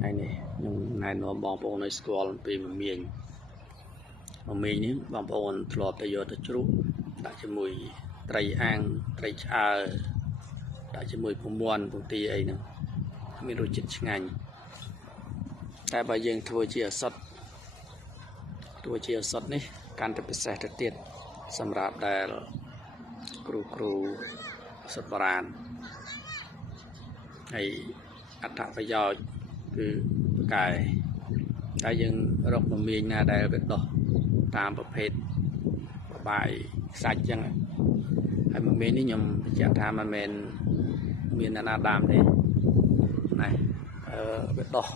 ថ្ងៃនេះខ្ញុំណែនាំបងប្អូនឲ្យស្គាល់ពីមមាញនេះបងប្អូនធ្លាប់តែយកទៅជ្រូកដាក់ជាមួយត្រីអាំងត្រីឆ្អើរដាក់ជាមួយពងមាន់ពងទាអីហ្នឹងមានរសជាតិឆ្ងាញ់តែបើយើងធ្វើជាអសុទ្ធនេះកាន់តែពិសេសទៅទៀតសម្រាប់ដែលគ្រូសុទ្ធបុរាណហើយអត្ថប្រយោជន៍គឺប្រកែតែយើងរកមមាញណាដែលវាដោះតាមប្រភេទបាយសាច់ចឹងហើយមមាញនេះខ្ញុំបញ្ជាក់ថាមិនមែនមានណាដាមទេណែវាដោះ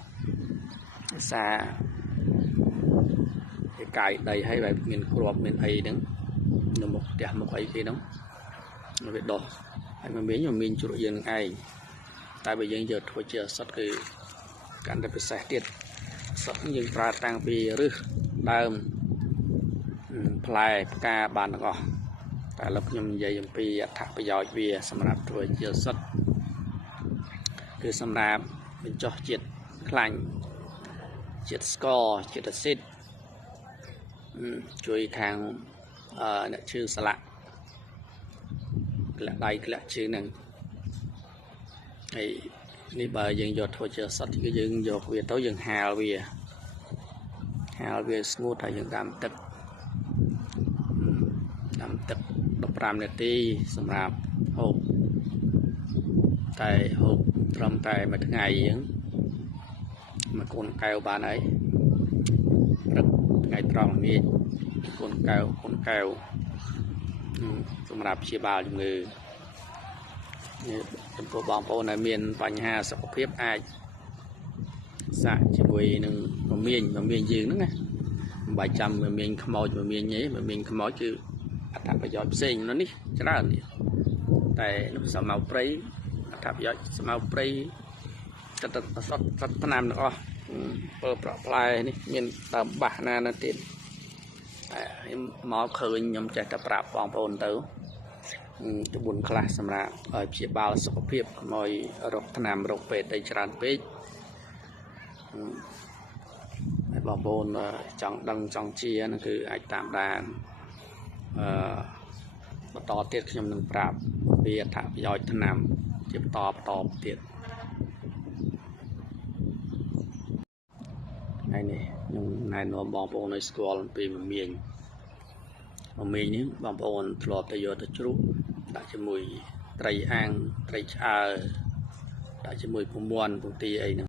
ភាសាគេកាយដីហើយបែបមានគ្រាប់មានអីហ្នឹងនៅមុខផ្ទះមុខអីគេហ្នឹងវាដោះហើយមមាញជ្រក់យើងឯងតែបើយើងយកធ្វើជាសុទ្ធគឺកាន់តែពិសេសទៀតសុទ្ធយើងប្រើតាំងពីឫសដើមផ្លែផ្កាបានទាំងអស់តែឥឡូវខ្ញុំនិយាយអំពីអត្ថប្រយោជន៍វាសម្រាប់ធ្វើជាសុទ្ធគឺសម្រាប់បញ្ចុះជាតិខ្លាញ់ជាតិស្ករជាតិអាស៊ីតជួយខាងអ្នកឈឺសន្លាក់ក្លាក់ដៃក្លាក់ជើងហ្នឹងហើយនេះបើយើងយកធ្វើជាសុទ្ធគឺយើងយកវាទៅយើងហាលវាស្ងួតហើយយើងដាំទឹក15នាទីសម្រាប់ហូបតែហូបត្រឹមតែមួយថ្ងៃយើងមួយកូនកែវបានហើយព្រឹកថ្ងៃត្រង់ងាយកូនកែវសម្រាប់ព្យាបាលជំងឺចំពោះបងប្អូនដែលមានបញ្ហាសុខភាពអាចសាកជាមួយនឹងមមាញយើងហ្នឹងណាមិនបាច់ចាំមមាញខ្មោចមមាញទេមមាញខ្មោចគឺអត្ថប្រយោជន៍ផ្សេងនោះនេះច្រើនតែសមៅព្រៃអត្ថប្រយោជន៍សមៅព្រៃសត្វថ្នាំទាំងអស់ពើប្រក់ផ្លែនេះមានដើមបាសណាទៀតតែមកឃើញខ្ញុំចេះតែប្រាប់បងប្អូនទៅក្បួនខ្លះសម្រាប់ឲ្យព្យាបាលសុខភាពកុំឲ្យរកថ្នាំរកពេទ្យទៅច្រើនពេកហើយបងប្អូនចង់ដឹងចង់ជាហ្នឹងគឺអាចតាមដានបន្តទៀតខ្ញុំនឹងប្រាប់ពីអត្ថប្រយោជន៍ថ្នាំជាបន្តទៀតថ្ងៃនេះខ្ញុំណែនាំបងប្អូនឲ្យស្គាល់ពីមមាញនេះបងប្អូនធ្លាប់តែយកទៅជ្រូកដាក់ជាមួយត្រីអាំងត្រីឆ្អើរដាក់ជាមួយពងមាន់ពងទាអីហ្នឹង